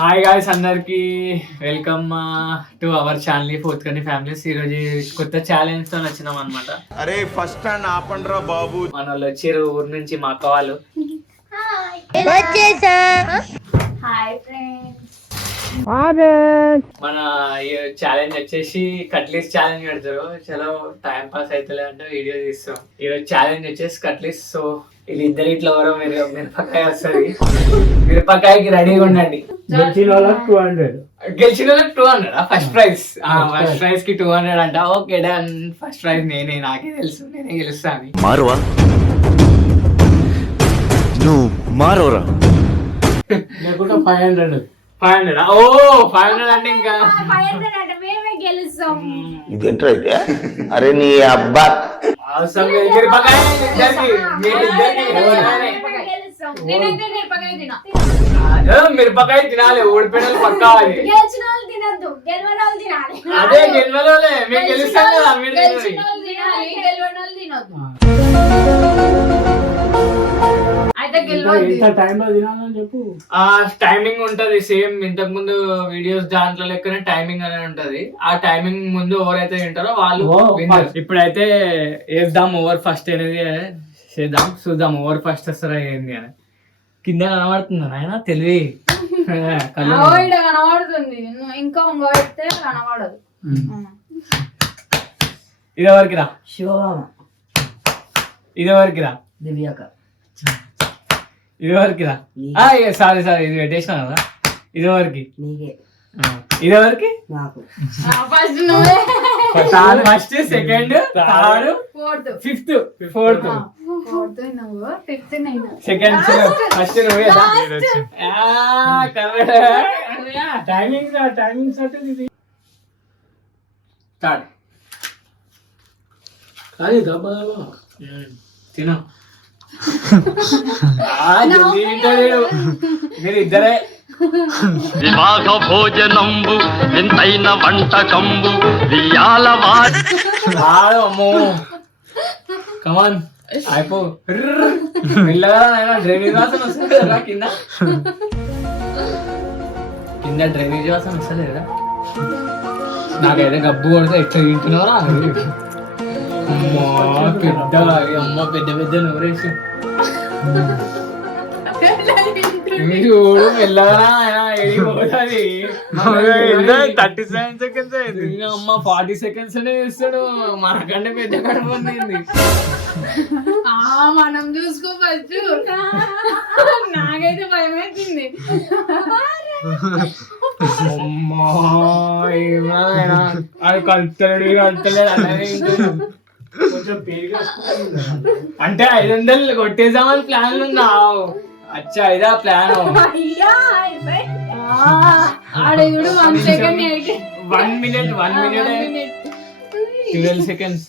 Hi guys, అందరికి welcome to our channel fourth కని families. ఈ రోజు కొత్త ఛాలెంజ్ తో వచ్చినాం అనమాట. అరే ఫస్ట్ టైం ఆపండ్రా బాబు. మన వాళ్ళు వచ్చారు ఊరు నుంచి, మా అక్క వాళ్ళు. మన ఛాలెంజ్ వచ్చేసి కట్లీస్ ఛాలెంజ్ పెడతారు. చలో టైం పాస్ అవుతలే అంటే వీడియో తీస్తాం. ఈరోజు ఛాలెంజ్ వచ్చేసి కట్లీస్. సో వీళ్ళిద్దరు ఇట్లా ఎవరో మిరపకాయ వస్తుంది, మిరపకాయకి రెడీగా ఉండండి. గెలిచిన వాళ్ళకి 200 ఫస్ట్ ప్రైజ్. ఫస్ట్ ప్రైజ్ కి 200 అంట. Okay done. ఫస్ట్ ప్రైజ్ నేనే, నాకే తెలుసు, నేనే గెలుస్తాను. మారువా నువ్వు మారోరా. లేకుంటే 500. ఓ 500 అంటే ఇంకా ఇదేంట్రా అయితే? అరే నీ అబ్బా అవసరం లేదు. మిరపకాయ మిరపకాయ తినాలి. ఓడిపోయిన పక్కా. అదే గెలవలే, మేము గెలుస్తాం కదా. మీరు టైమింగ్ ఉంటది సేమ్ ఇంతకు ముందు వీడియోస్ దాంట్లో లెక్కనే టైమింగ్ అనేది ఉంటది. ఆ టైమింగ్ ముందు ఎవరైతే తింటారో వాళ్ళు ఇప్పుడైతే వేద్దాం. ఓవర్ ఫస్ట్ అనేది చేద్దాం, చూద్దాం ఓవర్ ఫస్ట్ వస్తారా ఏంది అని. కింద కనబడుతుంది ఆయన తెలివి కనబడుతుంది, ఇంకా కనబడదు. ఇదివరకు రా శివబామ, ఇదివరకు రా దివ్యాక, ఇదివరకు రా. సారీ ఇది పెట్టేసిన కదా. ఇదివరకు ఇదివరకు first, second, third, fifth, fourth, second, first నువ్వే. Timing start. తిను. మీరు ఇద్దరే. వివాహ భోజనంబు వింతైన వంటకంబు అమ్మో కమాన్ అయిపో. మెల్లగా డ్రైనేజ్ వాసన వస్తుంది కదా కింద. కింద డ్రైనేజ్ వాసన వస్తుంది కదా. నాకైతే గబ్బు కొడితే ఎట్లా తింటున్నారా. పెద్ద అమ్మ పెద్ద పెద్ద నూరేసి మీరు మెల్లగా 37 seconds అమ్మ 40 seconds అనే ఇస్తాడు. మనకంటే పెద్ద కడపంది. మనం చూసుకోవచ్చు. నాకైతే భయం అవుతుంది. అది కలుతలేడు అనేది అంటే 500 కొట్టేద్దామని ప్లాన్ ఉందా? అచ్చా ఇదా ప్లాన్. 1 minute 12 seconds.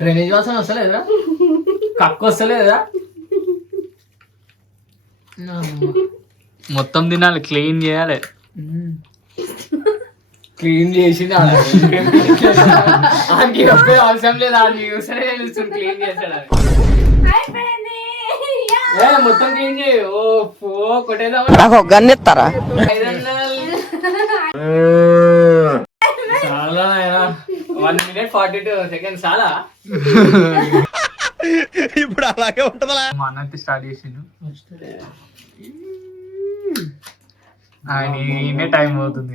డ్రైనేజ్ వాసన వస్తలేదా? కక్కు వస్తలేదా? మొత్తం తినాలి, క్లీన్ చేయాలి. క్లీన్ చేసి అవసరం లేదు. అది చూస్తేనే తెలుస్తుంది క్లీన్ చేస్తాడు. మొత్తం క్లీన్ చేయి. ఓ కొట్టేద్దాం. గన్నెత్తారా? చాలా 1 minute 42 seconds చాలా. ఇప్పుడు అలాగే ఉంటుందా? మా అన్నట్టు స్టార్ట్ చేసిండు. ఆయన టైం అవుతుంది.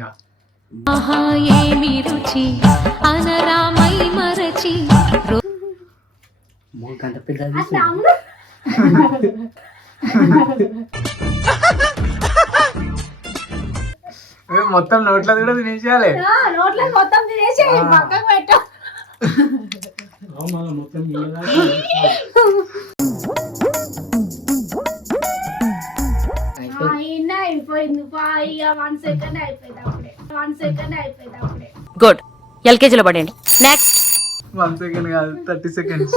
మొత్తం నోట్లో కూడా తినేసేయాలి. నోట్లో మొత్తం తినేసి పక్కకు పెట్టు. అయిపోయింది. 1 second అయిపోయింది అప్పుడే. 1 second అయిపోయింది అప్పుడే. గుడ్. ఎల్కేజీలో పడండి. నెక్స్ట్ 1 second కాదు, 30 seconds.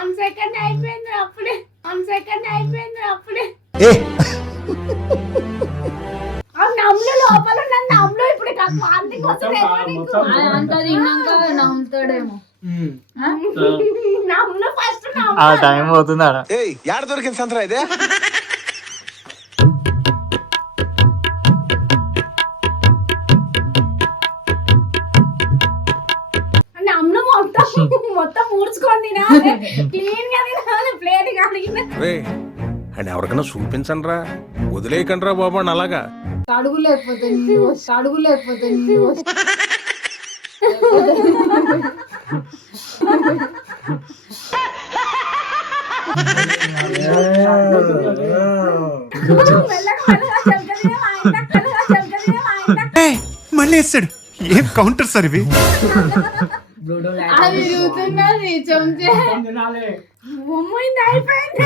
1 second అయిపోయింది అప్పుడే. 1 second అయిపోయింది అప్పుడే. నమ్ములు లోపల నన్ను నమ్ములు ఇప్పుడు అంత తిన్నాక నమ్ముతాడేమో. నమ్మున ఫస్ట్ ఆ టైం అవుతుంది ఆడ. యాడ దొరికింది సంతరా ఇదే నమ్మున మొత్తం ఊడ్చుకొని తినాలి, క్లీన్ గా తినాలి, ప్లేట్ కడిగిన అని ఎవరికైనా చూపించండి రా, వదిలేయకండి రా బాబు అని అలాగా. అడుగు లేకపోతే నీళ్ళు మళ్ళీ వేస్తాడు. ఏం కౌంటర్ సార్ ఇవి? అది తిరుగుతున్నది చెంచే అయిపోయింది.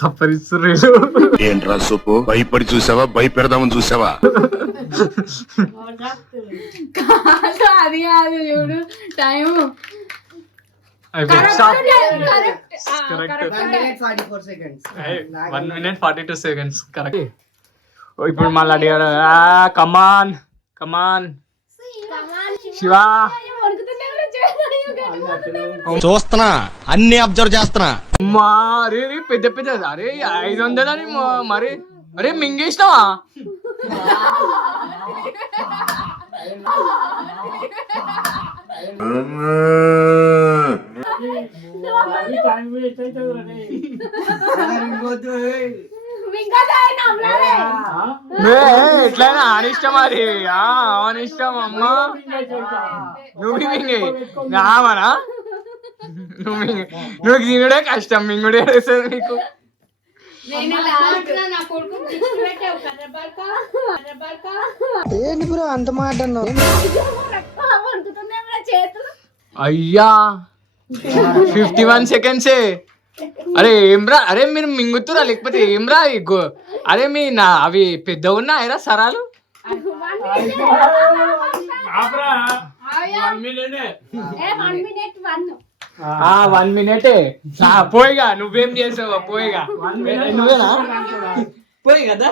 సఫరిస్తున్నారు. ఏంట్రా సూపు, భయపడి చూసావా భయపెడదామని చూసావా? అది కాదు చూడు time correct. 1 minute 42 seconds correct. ఇప్పుడు మళ్ళీ అడిగాడు, కమాన్ కమాన్ శివా. చూస్తున్నా, అన్ని అబ్జర్వ్ చేస్తున్నా. అరే పెద్ద పెద్ద, అరే 500 అని మరి, అరే మింగేసినావా? ఎట్లయినా అనిష్టం అది, అనిష్టం అమ్మా. నువ్వు మింగే నామనా, నువ్వు తినడే కష్టం, మింగుడే వేస్తుంది నీకు. అంత మాట అయ్యా 51 seconds. అరే ఏమ్రా, అరే మీరు మింగుతురా లేకపోతే ఏమ్రా? అరే మీ నా అవి పెద్ద ఉన్నాయరా సరాలు? 1 minute. పోయిగా నువ్వేం చేసావు, పోయిగా నువ్వేనా పోయి కదా,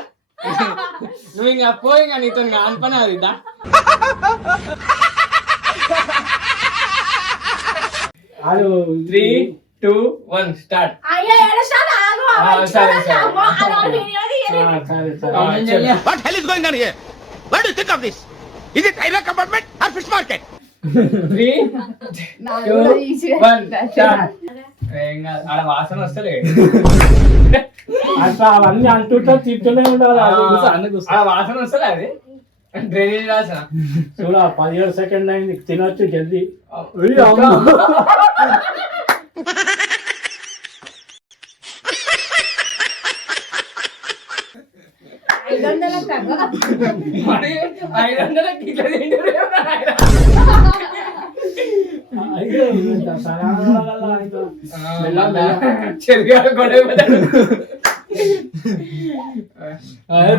నువ్వు ఇంకా పోయిగా, నీతో అనిపని అది. 3, 2, 1 start. What hell is going on here? What do you think of this? Is it railway compartment or fish market? 3, 2, 1 start. ఆడ వాసన వస్తలే అట్లా అవన్నీ అంటుంటా తింటూనే ఉండాలి. ఆ వాసన వస్తలే, అది డ్రైనేజ్ వాసన. చూడ 17 సెకండ్ అయింది, తినొచ్చు జల్దీ.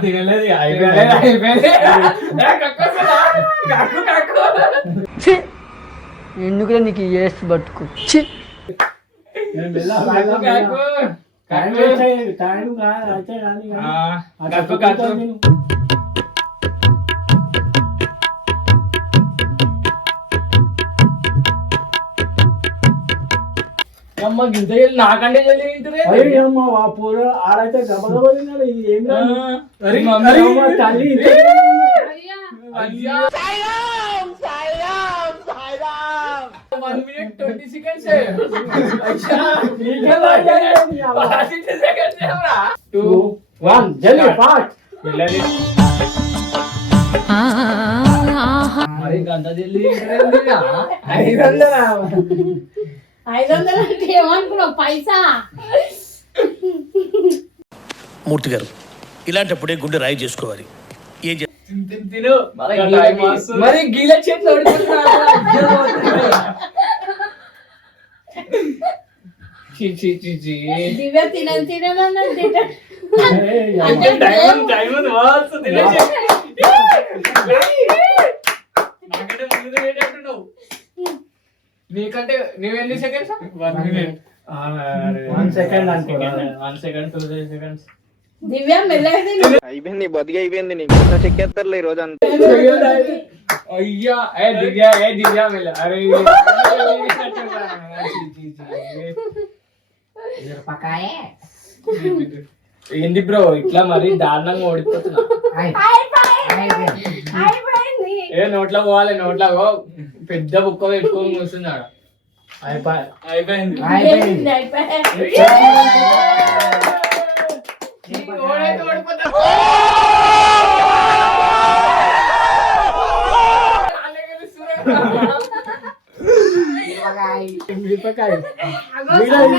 తినలేదు. ఎందుకు నీకు చేస్తు బతుకు. నాకంటే జల్దీ పూర ఆడైతే గబగబా తిన్నాడు. ఏం తల్లి 1 minute 20 seconds. 2, 1 జల్దీ ఫాస్ట్. మరి గంట జల్దీ 500 అంటే ఏమనుకున్నావు పైసా? మూర్తి గారు, ఇలాంటప్పుడే గుండె రాయి చేసుకోవాలి. ఏం తిను మరి గీల చేతిలో దివ్య తినన్నది నీకంటే నువ్వెన్ని సెకండ్స్? 1 minute 1 second అనుకో. 1 second 2 seconds దివ్య మెల్లైంది అయిపోయింది బతికి అయిపోయింది నీకు చెక్కేస్తారులే ఈ రోజు అంతా అయ్యా దివ్యా వెళ్ళ అరే ఏంది బ్రో ఇట్లా మరి దారుణంగా ఓడిపోతున్నా అయిపోయింది. ఏ నోట్లో పోవాలి నోట్లో పెద్ద బుక్క పెట్టుకొని కూర్చున్నాడు అయిపోయింది అయిపోయింది. ఓడైతే ఓడిపోతా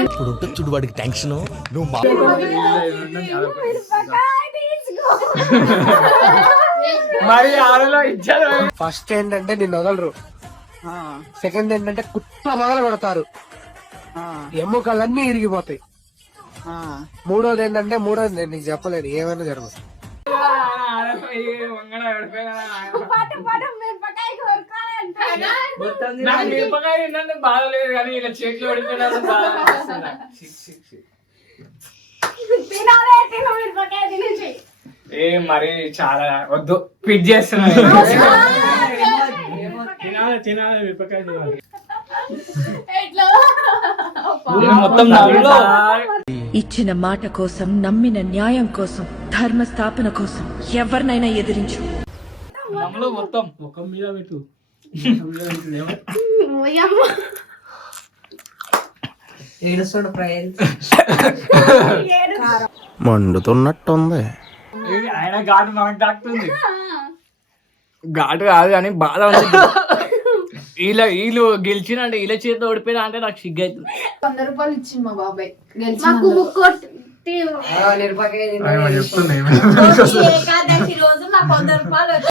ఇప్పుడు ఉంటుంది చూడు వాడికి టెన్షన్ నువ్వు మిరపకాయ తీసుకో. మరి ఆడలో ఇచ్చారు ఫస్ట్ ఏంటంటే నిన్ను వదలరు, సెకండ్ ఏంటంటే కుట్ర మొదలు పెడతారు, ఎముకలన్నీ ఇరిగిపోతాయి, మూడోది నేను నీకు చెప్పలేను ఏమైనా జరుగుతుంది. పాటు పాటు మిరపకాయ కొరకాలంటే నాకు మిరపకాయ ఏంటంటే బాధలేదు కానీ ఇలా చేతిలో ఓడిపోయినా బాధ తినాలే తిను మిరపకాయ తినేసి. ఏ మరి చాలా వద్దు పిట్ చేస్తున్నా తినాలి మిరపకాయ తినాలి ఎట్లా మొత్తం ఇచ్చిన మాట కోసం, నమ్మిన న్యాయం కోసం, ధర్మ స్థాపన కోసం ఎవరినైనా ఎదిరించు. మొత్తం ముఖం మీద పెట్టు ఓయమ్మ. ఏడుస్తాడు ప్రయత్నం ఏడు. మండుతున్నట్టుంది ఆయన ఘాటు మనకు తాకుతుంది ఘాటు కాదు కానీ బాధ ఉంది వీళ్ళు గెలిచినంటే వీళ్ళ చేతితో ఓడిపోయినా అంటే నాకు సిగ్గు అవుతుంది. 100 రూపాయలు ఇచ్చింది మా బాబాయ్ మాకు కొట్టి నిరపకాయ ఏకాదశి రోజు మాకు 100 రూపాయలు వచ్చాయి.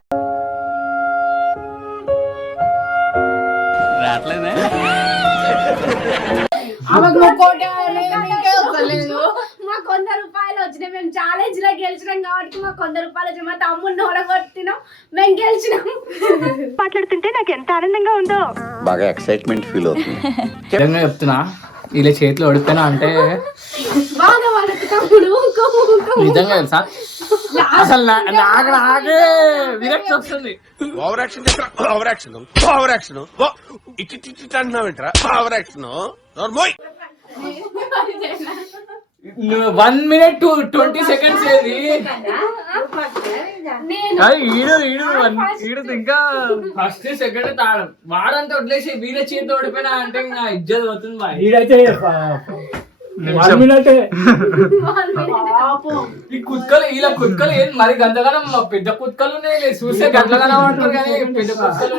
ఆమెకు మొక్కోటే నీకే వస్తలేదు. మాకు 100 రూపాయలు వచ్చినాయి. మేము ఛాలెంజ్ లో గెలిచినాం కాబట్టి మాకు 100 రూపాయలు వచ్చాయి. మా తమ్ముడిని ఓడగొట్టినాం, మేము గెలిచినాం. మాట్లాడుతుంటే నాకు ఎంత ఆనందంగా ఉందో. బాగా ఎక్సైట్మెంట్ ఫీల్ అవుతుంది నిజంగా చెప్తున్నా వీళ్ళ చేతిలో ఓడిపోయినా అంటే బాగా వాళ్ళకి తమ్ముడు నిజంగా తెలుసా అసలు నాకే విరక్తి వస్తుంది. Over action over action over action ఇటు అంటున్నావు ఏంట్రా ఓవర్ యాక్షన్ 1 minute 20 seconds ఏది ఈడు ఇంకా ఫస్ట్ సెకండ్ తాడు వాడంతా వదిలేసి వీళ్ళ చేతి ఓడిపోయినా అంటే ఇంకా ఇజ్జత్ అవుతుంది ఈడైతే ఈ కుక్కలు ఇలా కుక్కలు ఏం మరి గంతగానం పెద్ద కుక్కలు చూసే గంటగానం అంటారు కానీ పెద్ద కుక్కలు